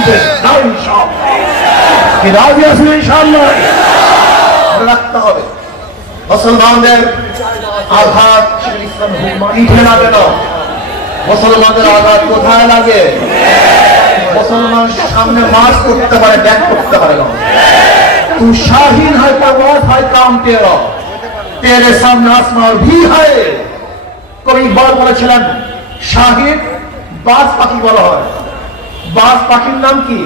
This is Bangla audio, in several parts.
কনফিডেন্স না ইনশাআল্লাহ কি রাজি আছেন ইনশাআল্লাহ মনে রাখতে হবে মুসলমানদের আঘাত সেটা ইসলাম মাটিতে লাগে না মুসলমানদের আঘাত কোথায় লাগে মুসলমান সামনে মার্চ করতে পারে ব্যাক করতে পারে না तू शाहीन है परवाज है काम तेरा तेरे सामने आसमान भी है কবি ইকবাল বলেছিলেন শাহিন বাস পাখি বলা হয় বাস পাখির নাম কি?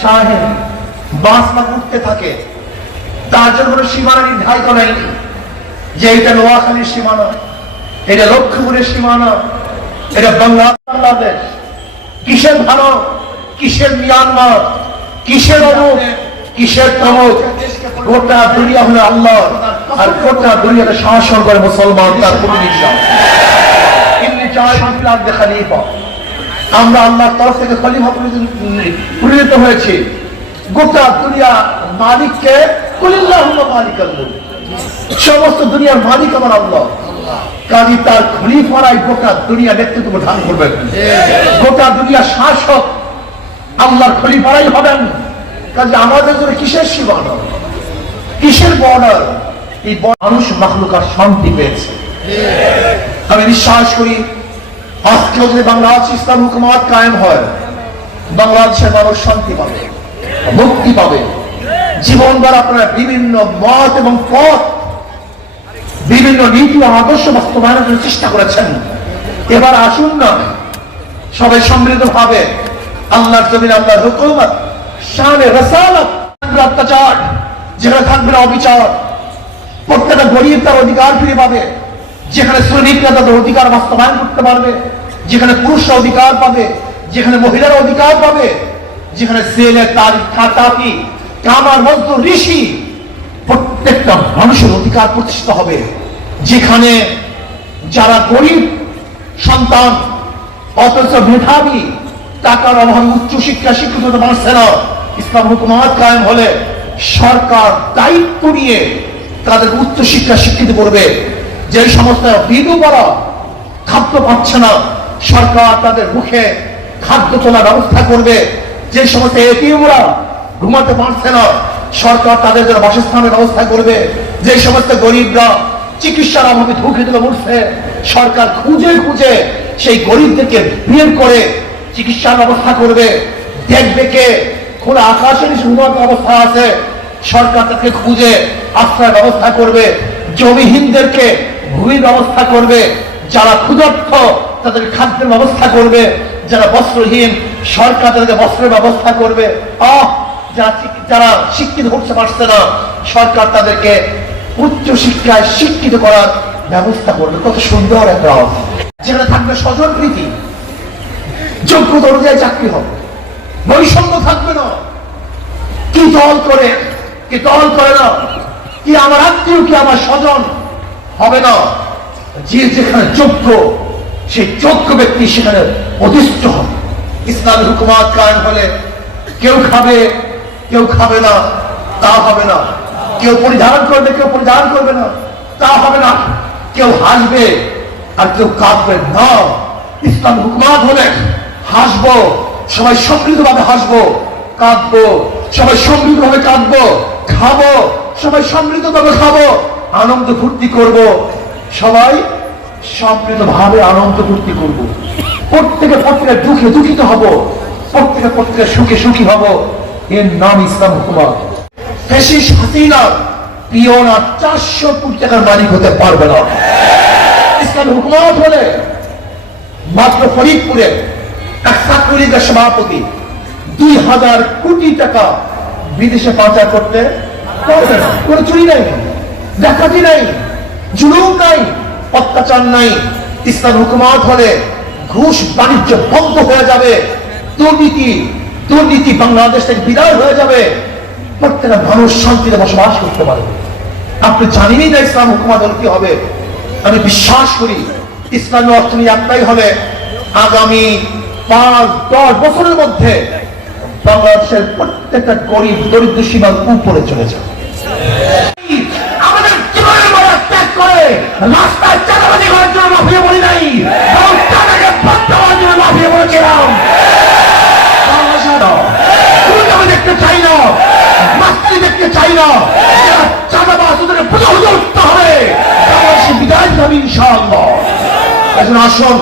শাহিন। বাস পাখি উঠতে থাকে। তার জন্য কোনো সীমানা নির্ধারিত নেই। যে এটা নোয়াখালীর সীমানা, এটা লক্ষ্মীপুরের সীমানা, এটা বাংলা বাংলাদেশ। কিসের ভারত কিসের মিয়ানমার? কিসের অমুক? কিসের তমুক? গোটা দুনিয়া হলো আল্লাহ আর গোটা দুনিয়াতে শাসন করে মুসলমান, তার প্রতিনিধি ইন্নি চাই বিপ্লব খালিফা। আমরা আল্লাহর তরফ থেকে খলিফা পরিণত হয়েছি। গোটা দুনিয়া মালিককে কুলিল্লাহ মালিক। সমস্ত দুনিয়ার মালিক আমার আল্লাহ। কাজী তার খলিফারাই গোটা দুনিয়া নেতৃত্ব ধান করবেন। গোটা দুনিয়া শাসক আল্লাহর খলিফারাই হবেন। কাজে আমাদের জন্য কিসের সীমানা? কিসের বর্ডার? এই মানুষ মাখলুকার শান্তি পেয়েছে। আমি বিশ্বাস করি আজকেও যদি বাংলাদেশ ইসলাম হুকুমাত কায়েম হয় বাংলাদেশের মানুষ শান্তি পাবে, মুক্তি পাবে। জীবনবার আপনারা বিভিন্ন মত এবং পথ, বিভিন্ন নীতি ও আদর্শ বাস্তবায়নের জন্য চেষ্টা করেছেন। এবার আসুন না, সবাই সমৃদ্ধ ভাবে আল্লাহর জমিন আল্লাহর হুকুমত, শানে রসালত অত্যাচার, যেখানে থাকবে অবিচার। প্রত্যেকটা গরিব তার অধিকার ফিরে পাবে। যেখানে শ্রমিকরা তাদের অধিকার বাস্তবায়ন করতে পারবে, যেখানে পুরুষরা অধিকার পাবে, যেখানে মহিলারা অধিকার পাবে, যেখানে ছেলে তার খাতাপি কামার, মজদুর, ঋষি, প্রত্যেকটা মানুষের অধিকার প্রতিষ্ঠিত হবে। যেখানে যারা গরিব সন্তান, অথচ মেধাবী, টাকার অভাবে উচ্চ শিক্ষা শিক্ষিত হতে পারছে না ইসলাম হুকুমাত কায়েম হলে সরকার দায়িত্ব নিয়ে তাদের উচ্চশিক্ষা শিক্ষিত করবে। যে সমস্ত বিধুবরা খাদ্য পাচ্ছে না, সরকার তাদের মুখে খাদ্য তোলার ব্যবস্থা করবে। যে সমস্ত এটিএমরা ঘুমাতে পারছে না, সরকার তাদের জন্য বাসস্থানের ব্যবস্থা করবে। যে সমস্ত গরিবরা চিকিৎসার অভাবে ধুকে ধুকে মরছে, সরকার খুঁজে খুঁজে সেই গরিবদেরকে বের করে চিকিৎসার ব্যবস্থা করবে। দেখবে কে? খোলা আকাশের উন্নত অবস্থা আছে। সরকার তাকে খুঁজে আশ্রয় ব্যবস্থা করবে। জমিহীনদেরকে ভূমির ব্যবস্থা করবে, যারা ক্ষুধার্থ তাদের খাদ্যের ব্যবস্থা করবে, যারা বস্ত্রহীন সরকার তাদেরকে বস্ত্রের ব্যবস্থা করবে। যারা যারা শিক্ষিত হতে পারছে না, সরকার তাদেরকে উচ্চ শিক্ষায় শিক্ষিত করার ব্যবস্থা করবে। কত সুন্দর একটা আওয়াজ। যেখানে থাকবে স্বজন প্রীতি, যোগ্যতা অনুযায়ী চাকরি হবে। বৈষম্য থাকবে না। কি দল করে, কি দল করে না, কি আমার আত্মীয়, কি আমার স্বজন হবে না। যে যেখানে যোগ্য, সেই যোগ্য ব্যক্তি সেখানে অধিষ্ঠ হবে। ইসলামী হুকুমাত কায়ন হলে কেউ খাবে কেউ খাবে না, তা হবে না। কেউ পরিধান করবে, কেউ পরিধান করবে না, তা হবে না। কেউ হাসবে আর কেউ কাঁদবে না। ইসলাম হুকুমাত হলে হাসবো, সবাই সমৃদ্ধভাবে হাসবো, কাঁদবো, সবাই সমৃদ্ধভাবে কাঁদবো, খাব, সবাই সমৃদ্ধভাবে খাব। আনন্দ ফুর্তি করব। সবাই ভাবে আনন্দ ফুর্তি করব। প্রত্যেকে প্রত্যেকে দুঃখে দুঃখিত হব। প্রত্যেকে প্রত্যেকে সুখে সুখী হব। এর নাম ইসলাম হুকুমত ফেসিস হাসিনা পিওন আর চারশো কোটি টাকার মালিক হতে পারবে না। ইসলাম হুকুমত হলে মাত্র ফরিদপুরে এক ছাত্রলীগের সভাপতি দুই হাজার কোটি টাকা বিদেশে পাচার করতে না। কোনো চুরি নাই। ডাকাতি নাই, জুলুম নাই, অত্যাচার নাই। ইসলাম হুকুমাত হলে ঘুষ বাণিজ্য বন্ধ হয়ে যাবে। দুর্নীতি দুর্নীতি বাংলাদেশ থেকে বিদায় হয়ে যাবে। প্রত্যেকটা মানুষ শান্তিতে বসবাস করতে পারবে আপনি জানেনই না ইসলাম হুকুমাত হলে কি হবে। আমি বিশ্বাস করি, ইসলামী অর্থনীতি একটাই হবে। আগামী পাঁচ, দশ বছরের মধ্যে বাংলাদেশের প্রত্যেকটা গরিব, দরিদ্র সীমার উপরে চলে যাবে। রাস্তায় চাঁদাবাজি করার জন্য মাফিয়া বলি নাই টাকাকে পথ দেওয়ার জন্য মাফিয়া বলেছিলাম দেখতে চাই না মাস্তি দেখতে চাই না চাঁদাবাজ ওদের পুজো উঠতে হবে বিদায় পাবি ইনশাআল্লাহ একজন আসন